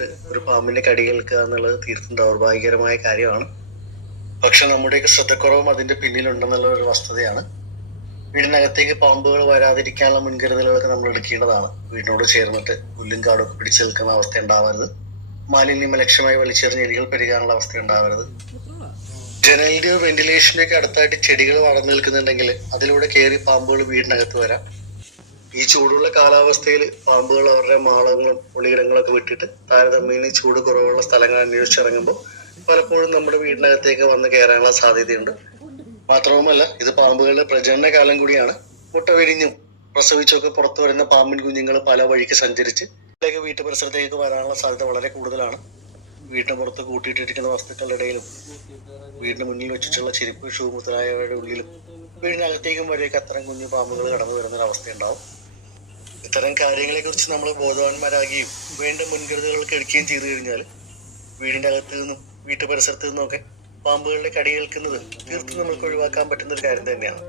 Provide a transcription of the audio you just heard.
വെച്ചിട്ട് ഒരു പാമ്പിന്റെ കടി കേൾക്കുക എന്നുള്ളത് തീർത്തും ദൗർഭാഗ്യകരമായ കാര്യമാണ്. പക്ഷെ നമ്മുടെയൊക്കെ ശ്രദ്ധക്കുറവും അതിന്റെ പിന്നിലുണ്ടെന്നുള്ള ഒരു വസ്തുതയാണ്. വീടിനകത്തേക്ക് പാമ്പുകൾ വരാതിരിക്കാനുള്ള മുൻകരുതലുകളൊക്കെ നമ്മൾ എടുക്കേണ്ടതാണ്. വീടിനോട് ചേർന്നിട്ട് പുല്ലും കാടൊക്കെ പിടിച്ചു നിൽക്കുന്ന അവസ്ഥ ഉണ്ടാവരുത്. മാലിന്യം ലക്ഷ്യമായി വലിച്ചെറിഞ്ഞ് എലികൾ പെരുകാനുള്ള അവസ്ഥ ഉണ്ടാവരുത്. ജനലിന്റെയോ വെന്റിലേഷന്റെ ഒക്കെ അടുത്തായിട്ട് ചെടികൾ വളർന്നു നിൽക്കുന്നുണ്ടെങ്കിൽ അതിലൂടെ കയറി പാമ്പുകൾ വീടിനകത്ത് വരാം. ഈ ചൂടുള്ള കാലാവസ്ഥയിൽ പാമ്പുകൾ അവരുടെ മാളങ്ങളും ഒളിയിടങ്ങളൊക്കെ വിട്ടിട്ട് താരതമ്യേന ചൂട് കുറവുള്ള സ്ഥലങ്ങൾ അന്വേഷിച്ചിറങ്ങുമ്പോൾ പലപ്പോഴും നമ്മുടെ വീടിനകത്തേക്ക് വന്ന് കയറാനുള്ള സാധ്യതയുണ്ട്. മാത്രവുമല്ല, ഇത് പാമ്പുകളുടെ പ്രജനന കാലം കൂടിയാണ്. മുട്ട വിരിഞ്ഞും പ്രസവിച്ചൊക്കെ പുറത്തു വരുന്ന പാമ്പിൻ കുഞ്ഞുങ്ങൾ പല വഴിക്ക് സഞ്ചരിച്ച് വീട്ടു പരിസരത്തേക്ക് വരാനുള്ള സാധ്യത വളരെ കൂടുതലാണ്. വീടിന് പുറത്ത് കൂട്ടിയിട്ടിരിക്കുന്ന വസ്തുക്കളുടെ ഇടയിലും വീടിന് മുന്നിൽ വെച്ചിട്ടുള്ള ചെരുപ്പ്, ഷൂ മുതലായവയുടെ ഉള്ളിലും വീടിനകത്തേക്കും വരെയൊക്കെ അത്തരം കുഞ്ഞു പാമ്പുകൾ കടന്നു വരുന്നൊരവസ്ഥ ഉണ്ടാവും. ഇത്തരം കാര്യങ്ങളെ കുറിച്ച് നമ്മൾ ബോധവാന്മാരാകുകയും വേണ്ട മുൻകരുതലുകൾ എടുക്കുകയും ചെയ്തു കഴിഞ്ഞാൽ വീടിന്റെ അകത്ത് നിന്നും വീട്ടു പരിസരത്ത് നിന്നൊക്കെ പാമ്പുകളുടെ കടി കേൾക്കുന്നത് തീർത്തും നമുക്ക് ഒഴിവാക്കാൻ പറ്റുന്ന ഒരു കാര്യം തന്നെയാണ്.